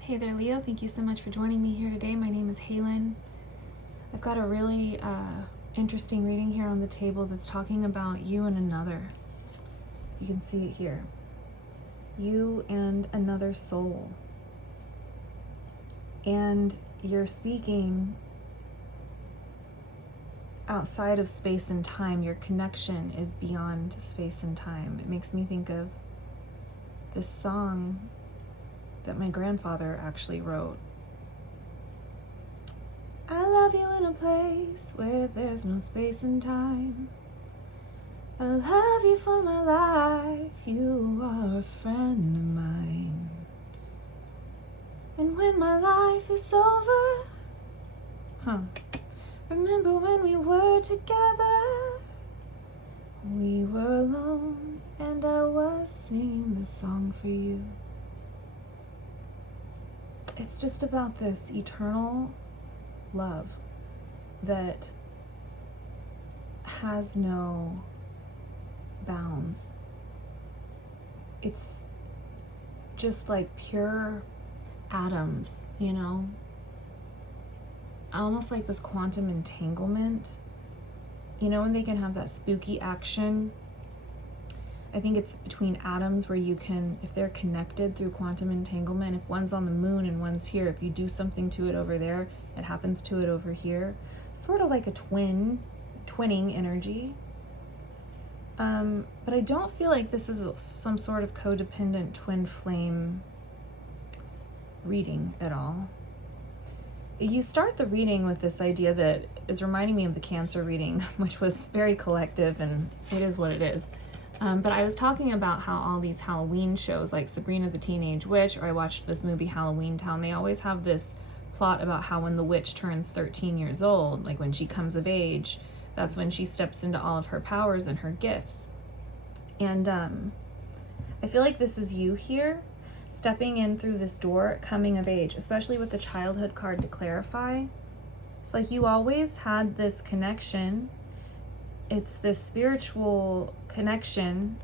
Hey there, Leo. Thank you so much for joining me here today. My name is Halen. I've got a really interesting reading here on the table that's talking about you and another. You can see it here. You and another soul. And you're speaking outside of space and time. Your connection is beyond space and time. It makes me think of this song that my grandfather actually wrote. I love you in a place where there's no space and time. I love you for my life, you are a friend of mine. And when my life is over, remember when we were together? We were alone and I was singing this song for you. It's just about this eternal love that has no bounds. It's just like pure atoms, you know? Almost like this quantum entanglement. You know when they can have that spooky action? I think it's between atoms where you can, if they're connected through quantum entanglement, if one's on the moon and one's here, if you do something to it over there, it happens to it over here. Sort of like a twinning energy. But I don't feel like this is some sort of codependent twin flame reading at all. You start the reading with this idea that is reminding me of the Cancer reading, which was very collective, and it is what it is. But I was talking about how all these Halloween shows, like Sabrina the Teenage Witch, or I watched this movie Halloween Town, they always have this plot about how when the witch turns 13 years old, like when she comes of age, that's when she steps into all of her powers and her gifts. And I feel like this is you here, stepping in through this door, coming of age, especially with the childhood card to clarify. It's like you always had this connection. It's this spiritual connection.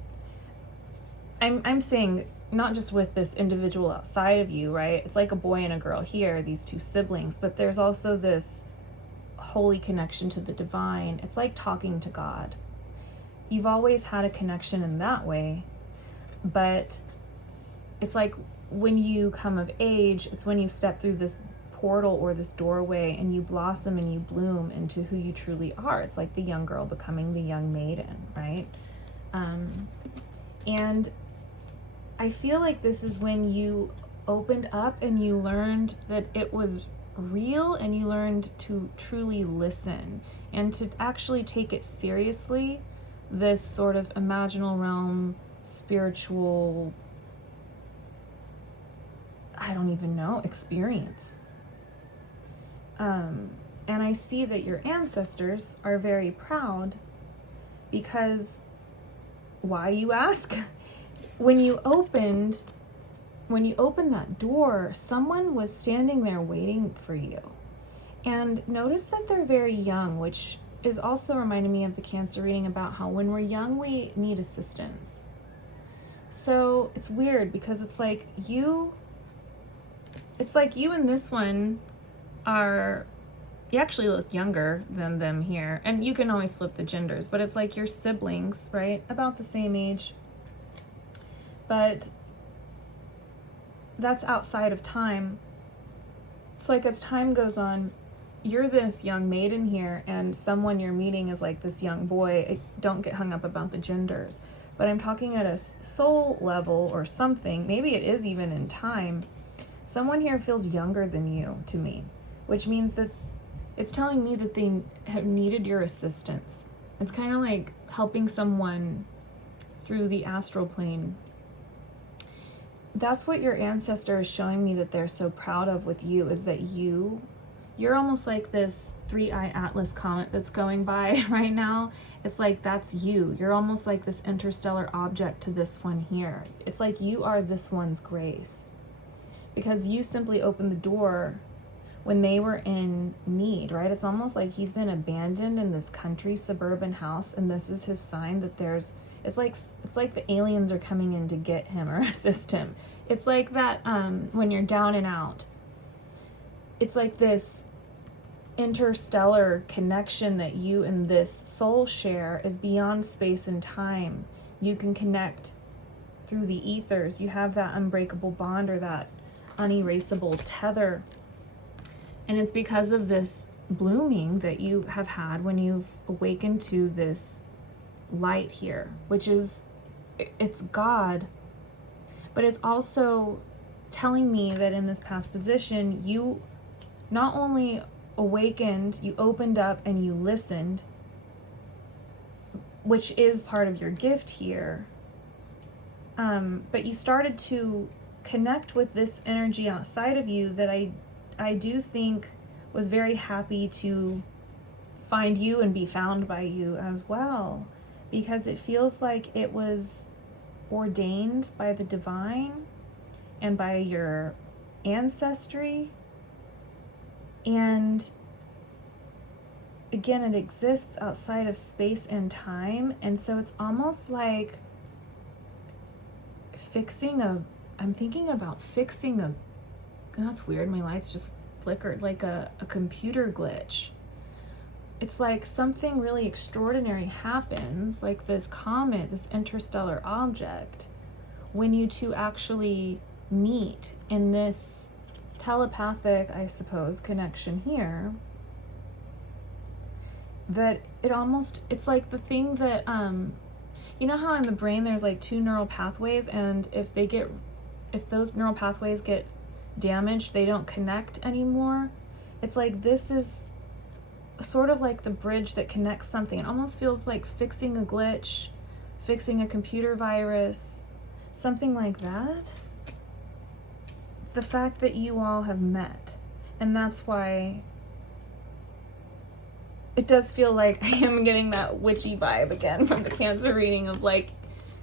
I'm saying not just with this individual outside of you, right? It's like a boy and a girl here, these two siblings, but there's also this holy connection to the divine. It's like talking to God. You've always had a connection in that way, but it's like when you come of age, it's when you step through this portal or this doorway and you blossom and you bloom into who you truly are. It's like the young girl becoming the young maiden, right? And I feel like this is when you opened up and you learned that it was real, and you learned to truly listen and to actually take it seriously, this sort of imaginal realm, spiritual, I don't even know, experience. And I see that your ancestors are very proud because, why, you ask? When you opened that door, someone was standing there waiting for you. And notice that they're very young, which is also reminding me of the Cancer reading about how when we're young, we need assistance. So it's weird because it's like you and this one you actually look younger than them here. And you can always flip the genders, but it's like your siblings, right? About the same age. But that's outside of time. It's like as time goes on, you're this young maiden here, and someone you're meeting is like this young boy. Don't get hung up about the genders. But I'm talking at a soul level or something. Maybe it is even in time. Someone here feels younger than you to me, which means that it's telling me that they have needed your assistance. It's kind of like helping someone through the astral plane. That's what your ancestor is showing me that they're so proud of with you, is that you're almost like this 3-eye Atlas comet that's going by right now. It's like that's you. You're almost like this interstellar object to this one here. It's like you are this one's grace, because you simply opened the door when they were in need, right? It's almost like he's been abandoned in this country suburban house, and this is his sign that It's like the aliens are coming in to get him or assist him. It's like that when you're down and out. It's like this interstellar connection that you and this soul share is beyond space and time. You can connect through the ethers. You have that unbreakable bond or that unerasable tether. And it's because of this blooming that you have had when you've awakened to this light here, which is, it's God, but it's also telling me that in this past position, you not only awakened, you opened up and you listened, which is part of your gift here, but you started to connect with this energy outside of you that I do think was very happy to find you and be found by you as well, because it feels like it was ordained by the divine and by your ancestry. And again, it exists outside of space and time. And so it's almost like I'm thinking about fixing that's weird, my lights just flickered, like a computer glitch. It's like something really extraordinary happens, like this comet, this interstellar object, when you two actually meet in this telepathic, I suppose, connection here. That it's like the thing that, you know how in the brain there's like two neural pathways, and if those neural pathways get damaged, they don't connect anymore. It's like this is sort of like the bridge that connects something. It almost feels like fixing a glitch, fixing a computer virus, something like that. The fact that you all have met, and that's why it does feel like I am getting that witchy vibe again from the Cancer reading of like,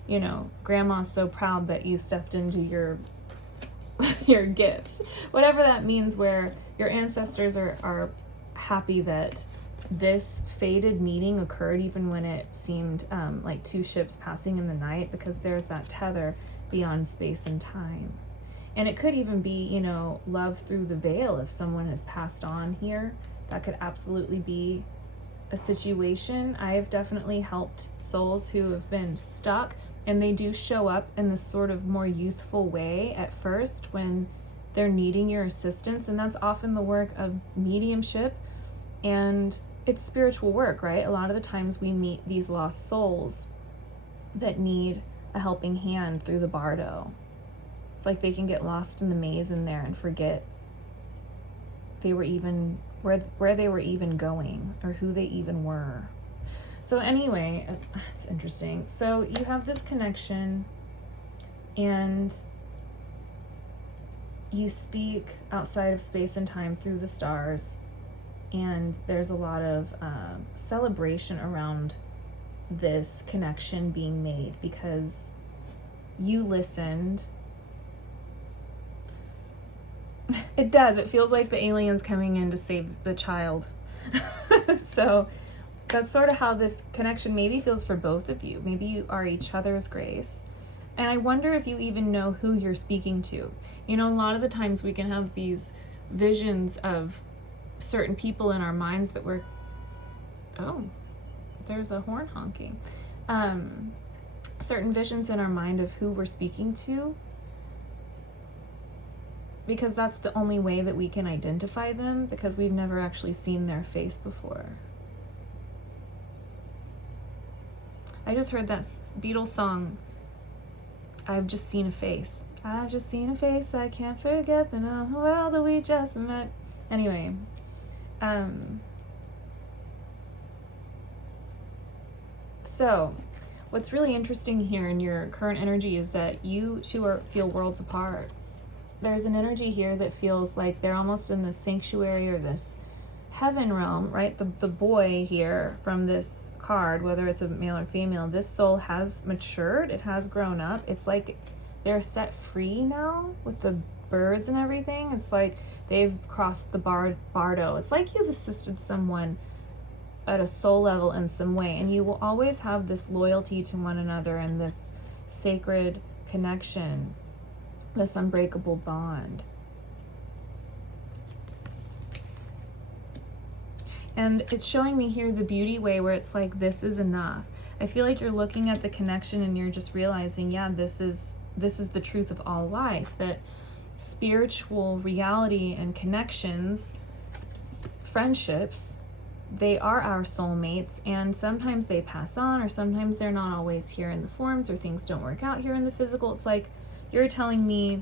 you know, grandma's so proud that you stepped into your gift, whatever that means, where your ancestors are happy that this fated meeting occurred even when it seemed like two ships passing in the night, because there's that tether beyond space and time. And it could even be, you know, love through the veil. If someone has passed on here, that could absolutely be a situation. I have definitely helped souls who have been stuck, and they do show up in this sort of more youthful way at first when they're needing your assistance. And that's often the work of mediumship, and it's spiritual work, right? A lot of the times we meet these lost souls that need a helping hand through the bardo. It's like they can get lost in the maze in there and forget they were even where they were even going or who they even were. So anyway, it's interesting. So you have this connection, and you speak outside of space and time through the stars, and there's a lot of celebration around this connection being made because you listened. It does. It feels like the alien's coming in to save the child. So that's sort of how this connection maybe feels for both of you. Maybe you are each other's grace. And I wonder if you even know who you're speaking to. You know, a lot of the times we can have these visions of certain people in our minds that we're, oh, there's a horn honking. Certain visions in our mind of who we're speaking to, because that's the only way that we can identify them, because we've never actually seen their face before. I just heard that Beatles song, I've just seen a face. I've just seen a face, I can't forget the well that we just met. Anyway, so what's really interesting here in your current energy is that you two feel worlds apart. There's an energy here that feels like they're almost in this sanctuary or this heaven realm, right? The boy here from this card, whether it's a male or female, this soul has matured, it has grown up. It's like they're set free now with the birds and everything. It's like they've crossed the bardo. It's like you've assisted someone at a soul level in some way, and you will always have this loyalty to one another and this sacred connection, this unbreakable bond. And it's showing me here the beauty way where it's like, this is enough. I feel like you're looking at the connection and you're just realizing, yeah, this is the truth of all life, that spiritual reality and connections, friendships, they are our soulmates, and sometimes they pass on, or sometimes they're not always here in the forms, or things don't work out here in the physical. It's like you're telling me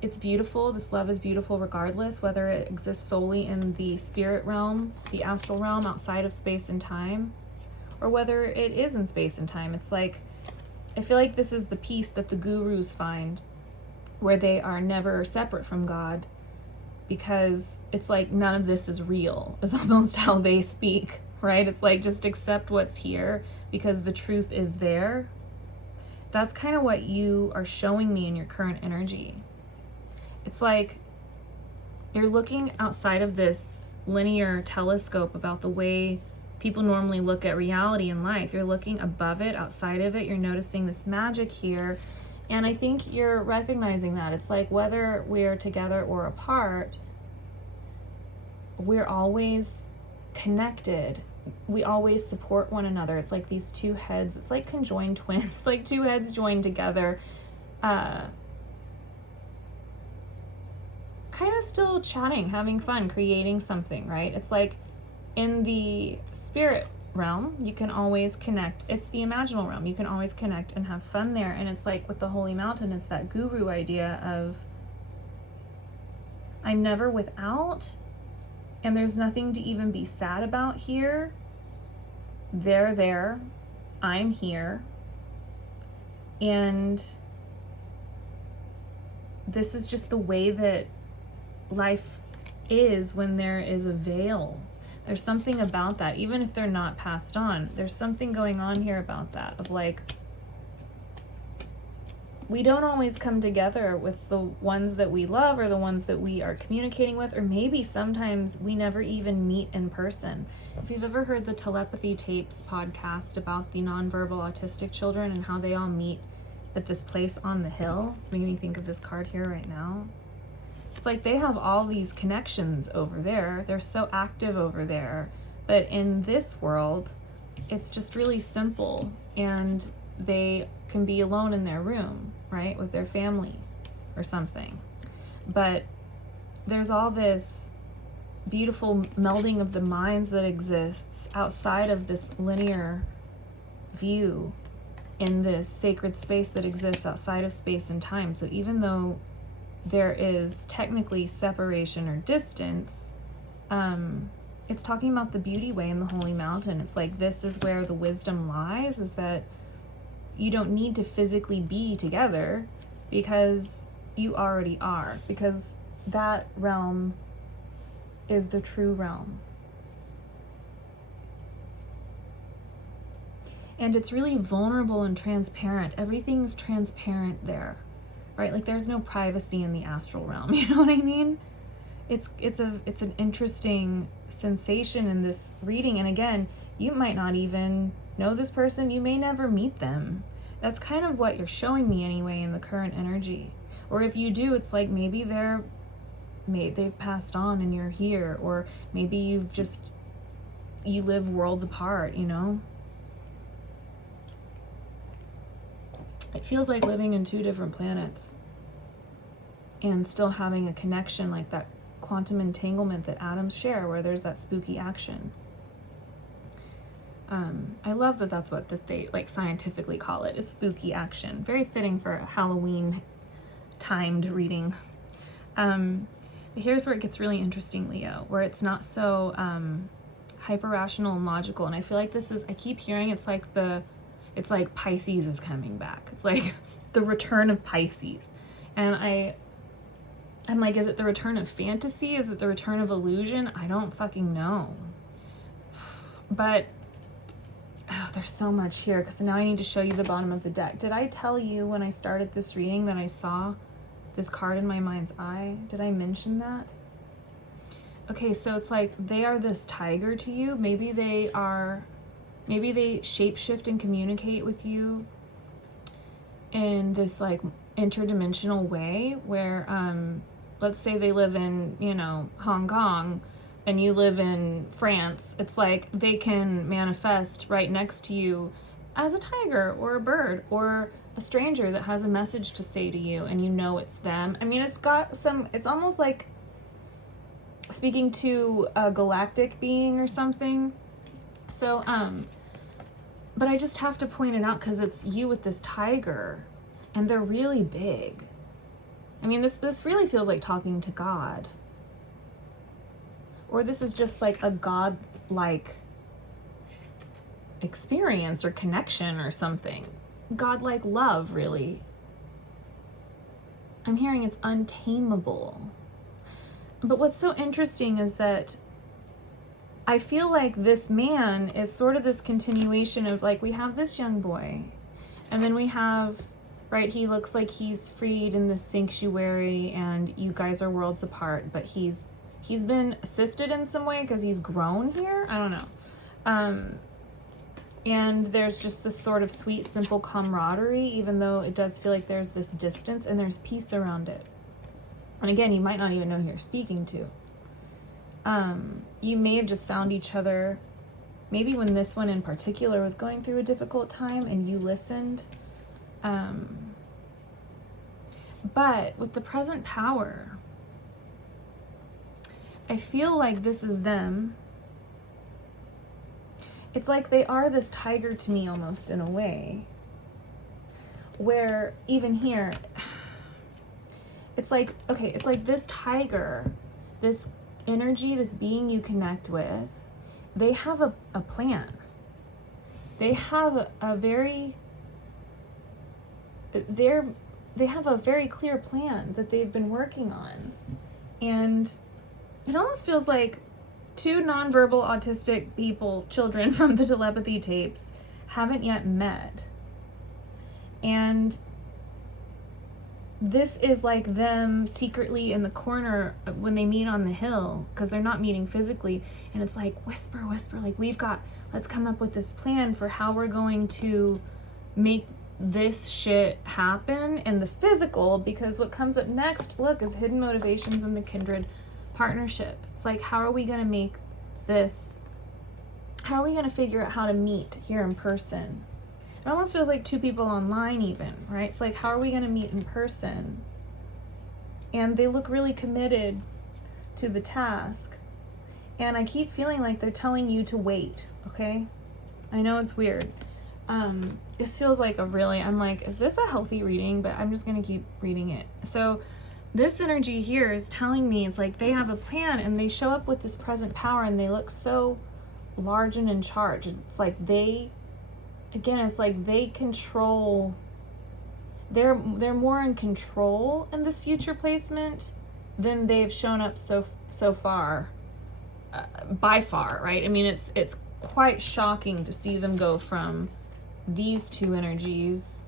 it's beautiful, this love is beautiful regardless, whether it exists solely in the spirit realm, the astral realm outside of space and time, or whether it is in space and time. It's like, I feel like this is the peace that the gurus find, where they are never separate from God, because it's like none of this is real, is almost how they speak, right? It's like, just accept what's here because the truth is there. That's kind of what you are showing me in your current energy. It's like you're looking outside of this linear telescope about the way people normally look at reality in life. You're looking above it, outside of it. You're noticing this magic here. And I think you're recognizing that. It's like whether we're together or apart, we're always connected. We always support one another. It's like these two heads. It's like conjoined twins. It's like two heads joined together. Kind of still chatting, having fun, creating something, right? It's like in the spirit realm, you can always connect. It's the imaginal realm. You can always connect and have fun there. And it's like with the Holy Mountain, it's that guru idea of I'm never without, and there's nothing to even be sad about here. They're there. I'm here. And this is just the way that life is when there is a veil. There's something about that, even if they're not passed on. There's something going on here about that, of like, we don't always come together with the ones that we love or the ones that we are communicating with, or maybe sometimes we never even meet in person. If you've ever heard the Telepathy Tapes podcast about the nonverbal autistic children and how they all meet at this place on the hill, it's making me think of this card here right now. It's like they have all these connections over there. They're so active over there. But in this world, it's just really simple, and they can be alone in their room, right, with their families or something. But there's all this beautiful melding of the minds that exists outside of this linear view in this sacred space that exists outside of space and time. So even though there is technically separation or distance, it's talking about the beauty way in the Holy Mountain. It's like, this is where the wisdom lies, is that you don't need to physically be together because you already are, because that realm is the true realm. And it's really vulnerable and transparent. Everything's transparent there, right? Like there's no privacy in the astral realm. You know what I mean? It's an interesting sensation in this reading. And again, you might not even know this person. You may never meet them. That's kind of what you're showing me anyway in the current energy. Or if you do, it's like maybe they've passed on and you're here, or maybe you live worlds apart, you know? It feels like living in two different planets and still having a connection, like that quantum entanglement that atoms share, where there's that spooky action. I love that that's what they like scientifically call it, is spooky action. Very fitting for a Halloween timed reading. But here's where it gets really interesting, Leo, where it's not so hyper rational and logical. And I feel like I keep hearing it's like Pisces is coming back. It's like the return of Pisces. And I'm like, is it the return of fantasy? Is it the return of illusion? I don't fucking know. But there's so much here, because now I need to show you the bottom of the deck. Did I tell you when I started this reading that I saw this card in my mind's eye? Did I mention that? okay, so it's like they are this tiger to you. Maybe they shapeshift and communicate with you in this like interdimensional way where, let's say they live in, Hong Kong and you live in France. It's like they can manifest right next to you as a tiger or a bird or a stranger that has a message to say to you, and it's them. I mean, it's almost like speaking to a galactic being or something. So, but I just have to point it out because it's you with this tiger, and they're really big. I mean, this really feels like talking to God. Or this is just like a God-like experience or connection or something. God-like love, really. I'm hearing it's untamable. But what's so interesting is that I feel like this man is sort of this continuation of, like, we have this young boy, and then we have, right, he looks like he's freed in this sanctuary, and you guys are worlds apart, but he's been assisted in some way because he's grown here. I don't know. And there's just this sort of sweet, simple camaraderie, even though it does feel like there's this distance, and there's peace around it. And again, you might not even know who you're speaking to. You may have just found each other, maybe when this one in particular was going through a difficult time and you listened. But with the present power, I feel like this is them. It's like they are this tiger to me almost in a way, where even here, it's like, okay, it's like this tiger, this energy, this being you connect with, they have a plan. They have a very clear plan that they've been working on. And it almost feels like two nonverbal autistic people, children from the telepathy tapes, haven't yet met. And this is like them secretly in the corner when they meet on the hill, because they're not meeting physically. And it's like, whisper, like, let's come up with this plan for how we're going to make this shit happen in the physical, because what comes up next, look, is hidden motivations in the kindred partnership. It's like, how are we going to make this, how are we going to figure out how to meet here in person? It almost feels like two people online even, right? It's like, how are we going to meet in person? And they look really committed to the task. And I keep feeling like they're telling you to wait, okay? I know it's weird. This feels like I'm like, is this a healthy reading? But I'm just going to keep reading it. So this energy here is telling me, it's like they have a plan, and they show up with this present power, and they look so large and in charge. It's like it's like they control, they're more in control in this future placement than they've shown up so far, by far, right? I mean, it's quite shocking to see them go from these two energies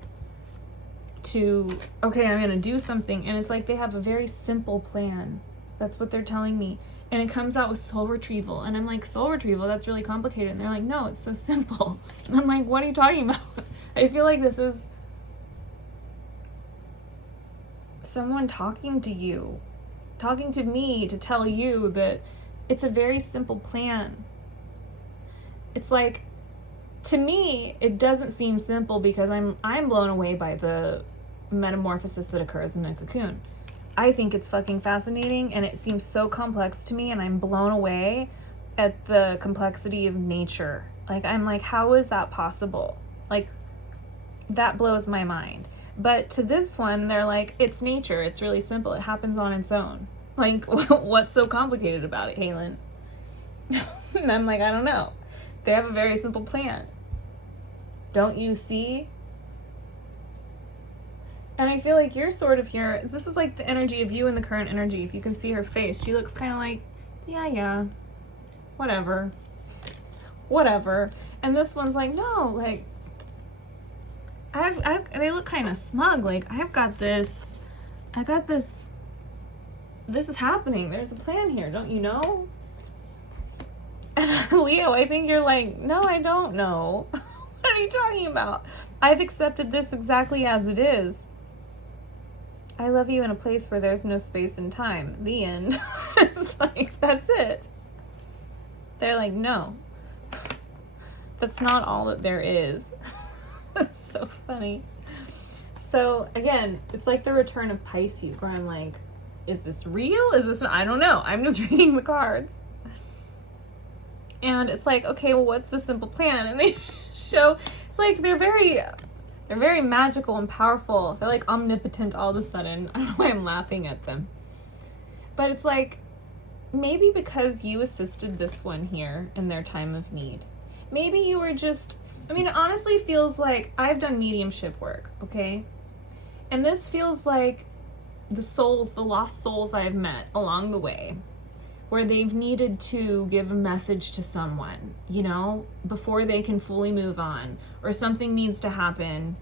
to, okay, I'm gonna do something, and it's like they have a very simple plan. That's what they're telling me. And it comes out with soul retrieval, and I'm like, soul retrieval, that's really complicated. And they're like, no, it's so simple. And I'm like, what are you talking about? I feel like this is someone talking to you, talking to me, to tell you that it's a very simple plan. It's like, to me, it doesn't seem simple because I'm blown away by the metamorphosis that occurs in a cocoon. I think it's fucking fascinating, and it seems so complex to me, and I'm blown away at the complexity of nature. Like, I'm like, how is that possible? Like, that blows my mind. But to this one, they're like, it's nature. It's really simple. It happens on its own. Like, what's so complicated about it, Halen? And I'm like, I don't know. They have a very simple plan. Don't you see? And I feel like you're sort of here. This is like the energy of you and the current energy. If you can see her face, she looks kind of like, yeah, whatever. And this one's like, no, like, they look kind of smug. Like, I got this this is happening. There's a plan here, don't you know? And Leo, I think you're like, no, I don't know. What are you talking about? I've accepted this exactly as it is. I love you in a place where there's no space and time. The end. It's like, that's it. They're like, no. That's not all that there is. That's so funny. So again, it's like the return of Pisces, where I'm like, is this real? Is this, I don't know. I'm just reading the cards. And it's like, okay, well, what's the simple plan? And they show, it's like they're very magical and powerful. They're like omnipotent all of a sudden. I don't know why I'm laughing at them. But it's like, maybe because you assisted this one here in their time of need. Maybe you were just, I mean, it honestly feels like I've done mediumship work, okay? And this feels like the souls, the lost souls I've met along the way, where they've needed to give a message to someone, you know, before they can fully move on, or something needs to happen.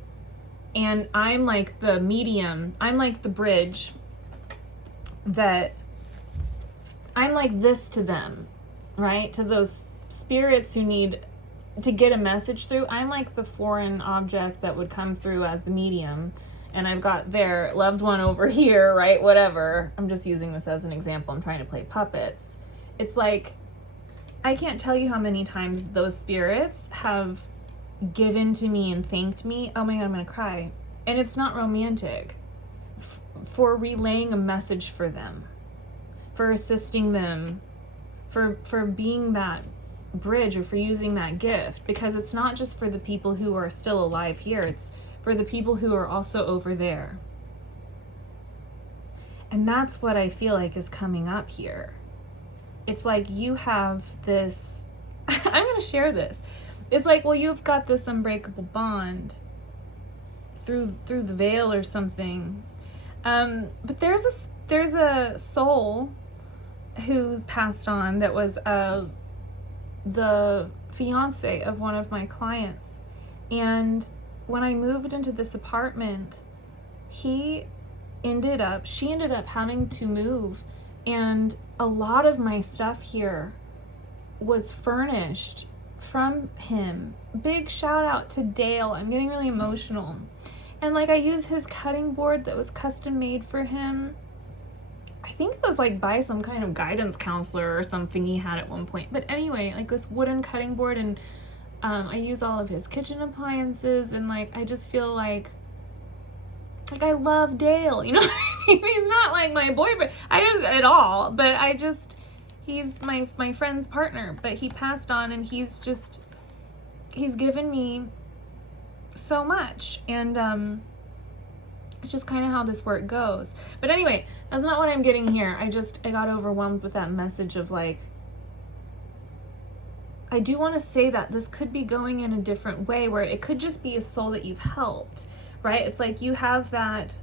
And I'm like the medium, I'm like the bridge that, I'm like this to them, right? To those spirits who need to get a message through. I'm like the foreign object that would come through as the medium. And I've got their loved one over here, right? Whatever. I'm just using this as an example. I'm trying to play puppets. It's like, I can't tell you how many times those spirits have given to me and thanked me. Oh my God, I'm going to cry. And it's not romantic. For relaying a message for them, for assisting them, for being that bridge, or for using that gift. Because it's not just for the people who are still alive here. It's for the people who are also over there. And that's what I feel like is coming up here. It's like you have this, I'm going to share this. It's like, well, you've got this unbreakable bond through the veil or something. But there's a soul who passed on that was the fiance of one of my clients. And when I moved into this apartment, she ended up having to move, and a lot of my stuff here was furnished from him. Big shout out to Dale. I'm getting really emotional. And like, I use his cutting board that was custom made for him. I think it was like by some kind of guidance counselor or something he had at one point. But anyway, like this wooden cutting board, and I use all of his kitchen appliances, and like, I just feel like I love Dale, you know what I mean? He's not like my boyfriend, at all, but he's my friend's partner, but he passed on, and he's given me so much, and it's just kind of how this work goes. But anyway, that's not what I'm getting here. I got overwhelmed with that message of like, I do want to say that this could be going in a different way, where it could just be a soul that you've helped, right? It's like you have that,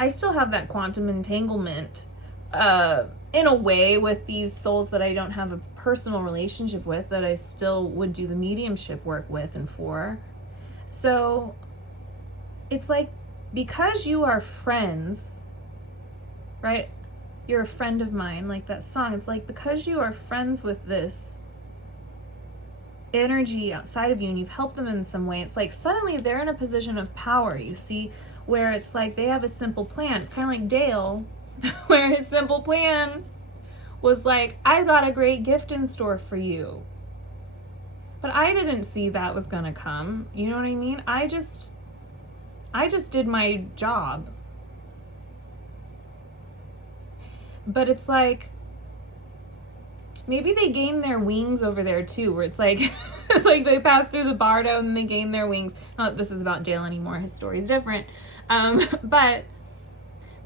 I still have that quantum entanglement in a way with these souls that I don't have a personal relationship with, that I still would do the mediumship work with and for. So it's like, because you are friends, right? You're a friend of mine, like that song. It's like, because you are friends with this energy outside of you and you've helped them in some way, it's like suddenly they're in a position of power, you see, where it's like they have a simple plan. It's kind of like Dale, where his simple plan was like, I got a great gift in store for you. But I didn't see that was gonna come. You know what I mean? I just did my job. But it's like, maybe they gain their wings over there too, where it's like, it's like they pass through the bardo and they gain their wings. Not that this is about Dale anymore, his story's different. But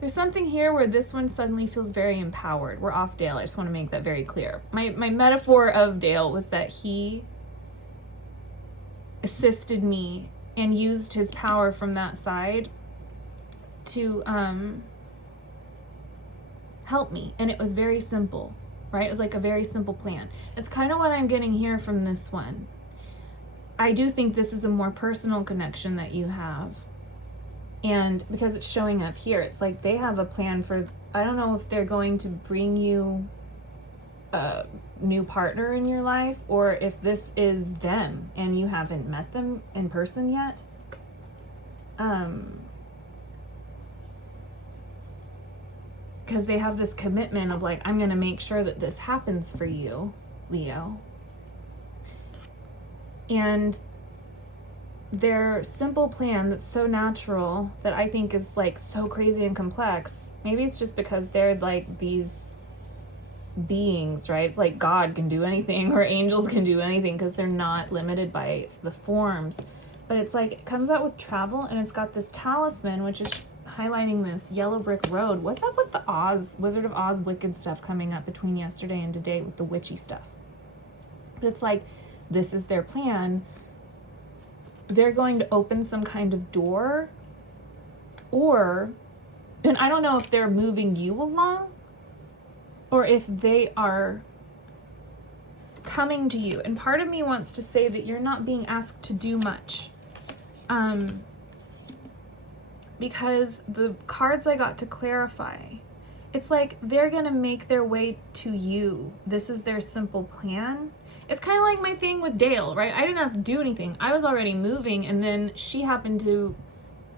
there's something here where this one suddenly feels very empowered. We're off Dale, I just want to make that very clear. My metaphor of Dale was that he assisted me and used his power from that side to help me. And it was very simple, right? It was like a very simple plan. It's kind of what I'm getting here from this one. I do think this is a more personal connection that you have. And because it's showing up here, it's like they have a plan I don't know if they're going to bring you a new partner in your life, or if this is them and you haven't met them in person yet. Because they have this commitment of like, I'm going to make sure that this happens for you, Leo. And their simple plan that's so natural that I think is like so crazy and complex, maybe it's just because they're like these beings, right? It's like God can do anything, or angels can do anything, because they're not limited by the forms. But it's like, it comes out with travel, and it's got this talisman, which is highlighting this yellow brick road. What's up with the Wizard of Oz wicked stuff coming up between yesterday and today with the witchy stuff? But it's like, this is their plan. They're going to open some kind of door, and I don't know if they're moving you along, or if they are coming to you. And part of me wants to say that you're not being asked to do much. Because the cards I got to clarify, it's like they're gonna make their way to you. This is their simple plan. It's kind of like my thing with Dale, right? I didn't have to do anything. I was already moving, and then she happened to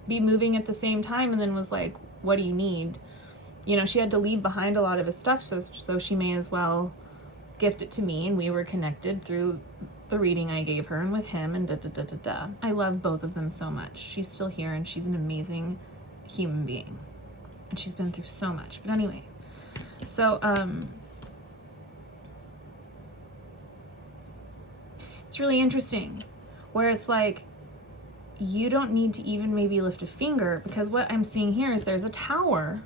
be moving at the same time, and then was like, what do you need? You know, she had to leave behind a lot of his stuff, so she may as well gift it to me, and we were connected through the reading I gave her and with him, and da-da-da-da-da. I love both of them so much. She's still here, and she's an amazing human being. And she's been through so much. But anyway, so, it's really interesting, where it's like, you don't need to even maybe lift a finger, because what I'm seeing here is there's a tower,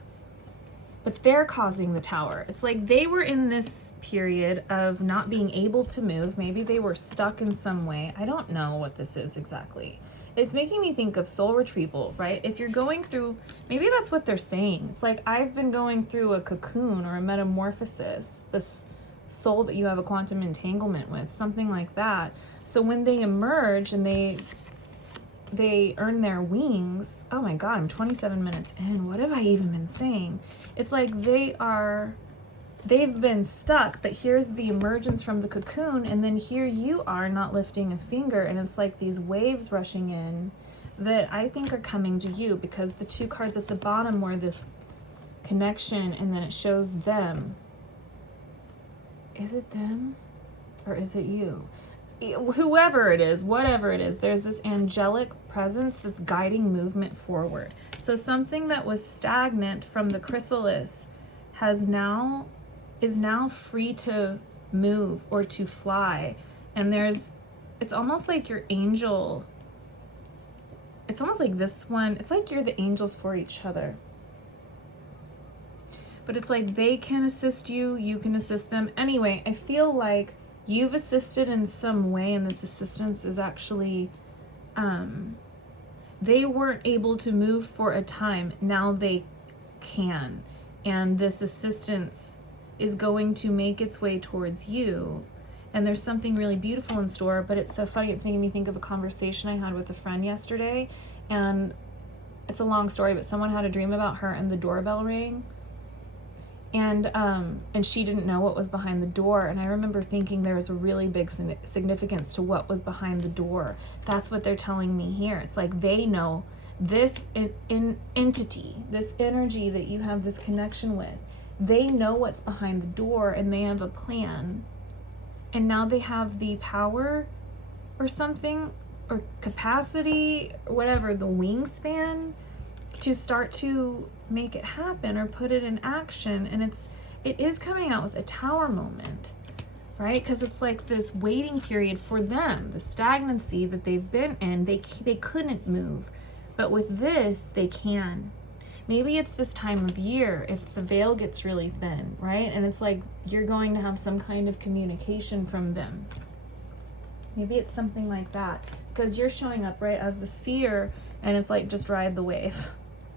but they're causing the tower. It's like they were in this period of not being able to move. Maybe they were stuck in some way. I don't know what this is exactly. It's making me think of soul retrieval, right? If you're going through, maybe that's what they're saying. It's like, I've been going through a cocoon or a metamorphosis, this soul that you have a quantum entanglement with, something like that. So when they emerge and they earn their wings, oh my God, I'm 27 minutes in. What have I even been saying? It's like they've been stuck, but here's the emergence from the cocoon, and then here you are not lifting a finger, and it's like these waves rushing in that I think are coming to you, because the two cards at the bottom were this connection, and then it shows them. Is it them? Or is it you? Whoever it is, whatever it is, there's this angelic presence that's guiding movement forward. So something that was stagnant from the chrysalis is now free to move or to fly. And it's almost like your angel, it's almost like this one, it's like you're the angels for each other. But it's like they can assist you, you can assist them. Anyway, I feel like you've assisted in some way, and this assistance is actually, they weren't able to move for a time. Now they can. And this assistance is going to make its way towards you. And there's something really beautiful in store, but it's so funny. It's making me think of a conversation I had with a friend yesterday. And it's a long story, but someone had a dream about her and the doorbell rang. And she didn't know what was behind the door. And I remember thinking there was a really big significance to what was behind the door. That's what they're telling me here. It's like they know this entity, this energy that you have this connection with. They know what's behind the door, and they have a plan. And now they have the power or something, or capacity, or whatever, the wingspan, to start to make it happen or put it in action. And it is coming out with a tower moment, right? Because it's like this waiting period for them, the stagnancy that they've been in. They couldn't move, but with this they can. Maybe it's this time of year, if the veil gets really thin, right? And it's like you're going to have some kind of communication from them. Maybe it's something like that, because you're showing up, right, as the seer, and it's like, just ride the wave.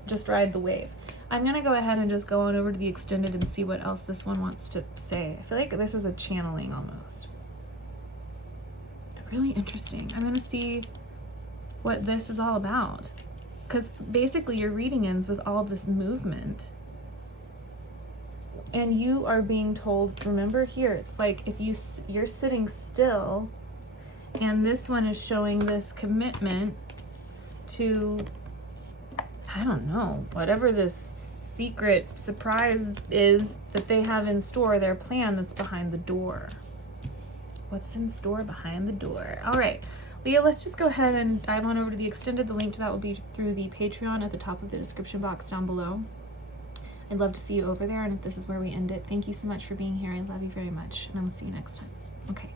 Just ride the wave. I'm going to go ahead and just go on over to the extended and see what else this one wants to say. I feel like this is a channeling almost. Really interesting. I'm going to see what this is all about. Because basically your reading ends with all this movement. And you are being told, remember here, it's like if you're sitting still, and this one is showing this commitment to, I don't know, whatever this secret surprise is that they have in store, their plan that's behind the door. What's in store behind the door? All right, Leah, let's just go ahead and dive on over to the extended. The link to that will be through the Patreon at the top of the description box down below. I'd love to see you over there, and if this is where we end it, thank you so much for being here. I love you very much, and I will see you next time. Okay.